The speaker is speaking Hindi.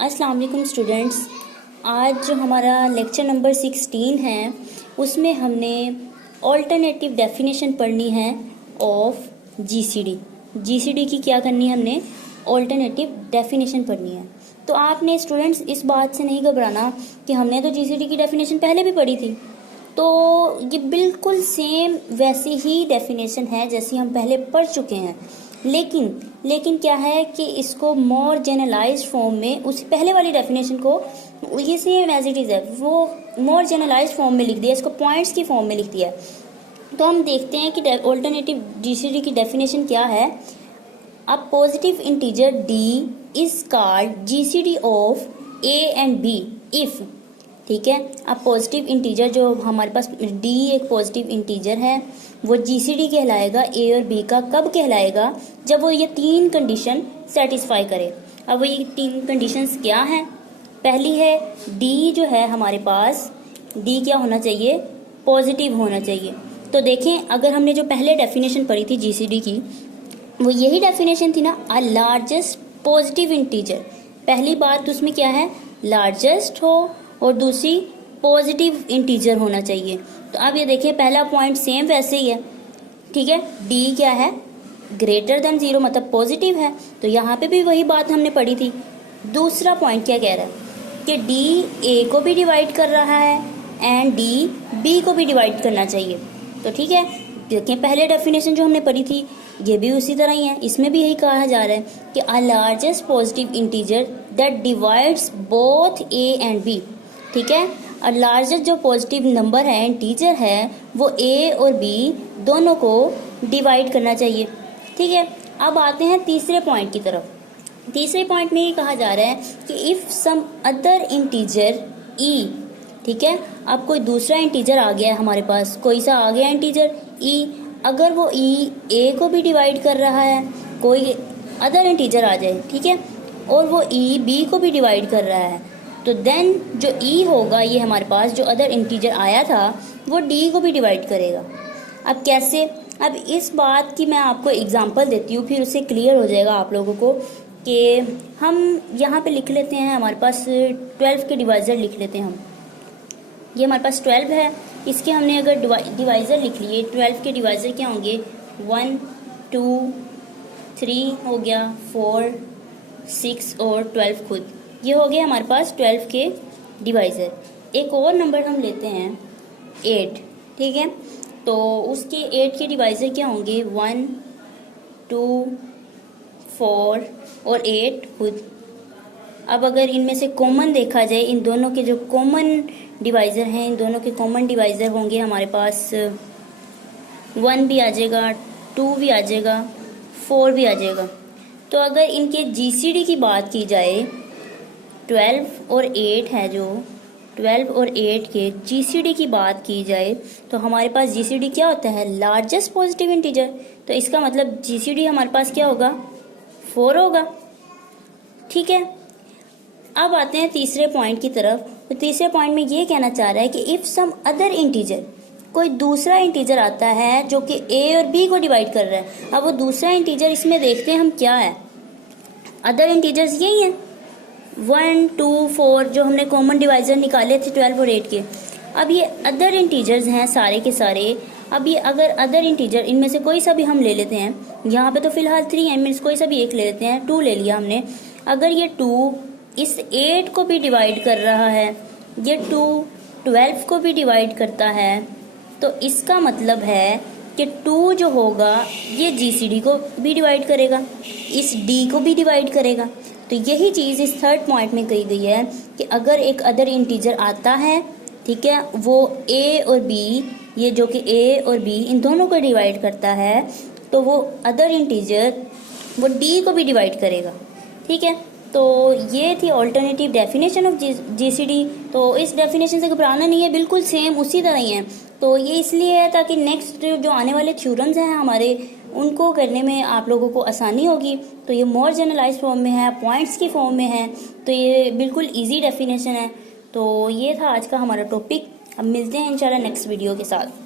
अस्सलाम वालेकुम स्टूडेंट्स। आज जो हमारा लेक्चर नंबर 16 है उसमें हमने ऑल्टरनेटिव डेफिनेशन पढ़नी है ऑफ जीसीडी। जीसीडी की क्या करनी है, हमने ऑल्टरनेटिव डेफिनेशन पढ़नी है। तो आपने स्टूडेंट्स इस बात से नहीं घबराना कि हमने तो जीसीडी की डेफिनेशन पहले भी पढ़ी थी, तो ये बिल्कुल सेम वैसी ही डेफिनेशन है जैसी हम पहले पढ़ चुके हैं। लेकिन क्या है कि इसको मोर जनरलाइज्ड फॉर्म में उस पहले वाली डेफिनेशन को ये सेम एज इट इज़ है, वो मोर जनरलाइज्ड फॉर्म में लिख दिया, इसको पॉइंट्स की फॉर्म में लिख दिया। तो हम देखते हैं कि ऑल्टरनेटिव जीसीडी की डेफिनेशन क्या है। A positive integer d is called GCD of a and b if, ठीक है। अब पॉजिटिव इंटीजर जो हमारे पास डी एक पॉजिटिव इंटीजर है, वो जीसीडी कहलाएगा ए और बी का। कब कहलाएगा? जब वो ये तीन कंडीशन सेटिस्फाई करे। अब वो ये तीन कंडीशंस क्या हैं? पहली है डी जो है हमारे पास, डी क्या होना चाहिए? पॉजिटिव होना चाहिए। तो देखें, अगर हमने जो पहले डेफिनेशन पढ़ी थी जीसीडी की, वो यही डेफिनेशन थी ना, अ लार्जेस्ट पॉजिटिव इंटीजर। पहली बात उसमें क्या है? लार्जेस्ट हो और दूसरी पॉजिटिव इंटीजर होना चाहिए। तो अब ये देखिए, पहला पॉइंट सेम वैसे ही है, ठीक है। डी क्या है? ग्रेटर देन 0, मतलब पॉजिटिव है। तो यहाँ पे भी वही बात हमने पढ़ी थी। दूसरा पॉइंट क्या कह रहा है कि डी ए को भी डिवाइड कर रहा है एंड डी बी को भी डिवाइड करना चाहिए। तो ठीक है, देखिए पहले डेफिनेशन जो हमने पढ़ी थी ये भी उसी तरह ही है। इसमें भी यही कहा जा रहा है कि a largest positive integer that divides both a and b, ठीक है। और लार्जेस्ट जो पॉजिटिव नंबर है, इंटीजर है, वो ए और बी दोनों को डिवाइड करना चाहिए, ठीक है। अब आते हैं तीसरे पॉइंट की तरफ। तीसरे पॉइंट में ये कहा जा रहा है कि इफ सम अदर इंटीजर ई, ठीक है। अब कोई दूसरा इंटीजर आ गया है हमारे पास, कोई सा आ गया इंटीजर ई। अगर वो ई ए को भी डिवाइड कर रहा है, कोई अदर इंटीजर आ जाए, ठीक है, और वो ई बी को भी डिवाइड कर रहा है, तो देन जो ई होगा, ये हमारे पास जो अदर इंटीजर आया था, वो डी को भी डिवाइड करेगा। अब कैसे? अब इस बात की मैं आपको एग्जांपल देती हूँ, फिर उससे क्लियर हो जाएगा आप लोगों को कि हम यहाँ पे लिख लेते हैं, हमारे पास 12 के डिवाइज़र लिख लेते हैं हम। ये हमारे पास 12 है, इसके हमने अगर डिवाइज़र लिख लिए, 12 के डिवाइज़र क्या होंगे? 1 2 3 हो गया, 4 6 और 12 खुद, ये हो गया हमारे पास 12 के डिवाइज़र। एक और नंबर हम लेते हैं 8, ठीक है। तो उसके 8 के डिवाइज़र क्या होंगे? 1 2 4 और 8 खुद। अब अगर इनमें से कॉमन देखा जाए, इन दोनों के जो कॉमन डिवाइज़र हैं, इन दोनों के कॉमन डिवाइज़र होंगे हमारे पास 1 भी आ जाएगा, 2 भी आ जाएगा, 4 भी आ जाएगा। तो अगर इनके जीसीडी की बात की जाए, 12 और 8 है, जो 12 और 8 के जीसीडी की बात की जाए, तो हमारे पास जीसीडी क्या होता है? Largest positive integer. तो इसका मतलब जीसीडी हमारे पास क्या होगा? 4 होगा, ठीक है। अब आते हैं तीसरे पॉइंट की तरफ। तो तीसरे पॉइंट में ये कहना चाह रहा है कि इफ सम अदर इंटीजर, कोई दूसरा इंटीजर आता है जो कि ए और बी को डिवाइड कर रहा है। अब वो दूसरा इंटीजर, इसमें देखते हैं हम क्या है। अदर इंटीजर्स यही हैं, 1 2 4 जो हमने कॉमन डिवाइज़र निकाले थे 12 और 8 के। अब ये अदर इंटीजर्स हैं सारे के सारे। अब ये अगर अदर इंटीजर, इनमें से कोई सा भी हम ले लेते हैं, यहाँ पे तो फिलहाल 3 है, इनमें से कोई सा भी एक ले लेते हैं, 2 ले लिया हमने। अगर ये 2 इस 8 को भी डिवाइड कर रहा है, ये 2 12 को भी डिवाइड करता है, तो इसका मतलब है कि 2 जो होगा ये जीसीडी को भी डिवाइड करेगा, इस डी को भी डिवाइड करेगा। तो यही चीज़ इस थर्ड पॉइंट में कही गई है कि अगर एक अदर इंटीजर आता है, ठीक है, वो ए और बी, ये जो कि ए और बी इन दोनों को डिवाइड करता है, तो वो अदर इंटीजर वो डी को भी डिवाइड करेगा, ठीक है। तो ये थी ऑल्टरनेटिव डेफिनेशन ऑफ जीसीडी। तो इस डेफिनेशन से घबराना नहीं है, बिल्कुल सेम उसी तरह ही है। तो ये इसलिए है ताकि नेक्स्ट जो आने वाले थ्योरम्स हैं हमारे, उनको करने में आप लोगों को आसानी होगी। तो ये मोर जनरलाइज फॉर्म में है, पॉइंट्स की फॉर्म में है, तो ये बिल्कुल इजी डेफिनेशन है। तो ये था आज का हमारा टॉपिक। अब मिलते हैं इंशाल्लाह नेक्स्ट वीडियो के साथ।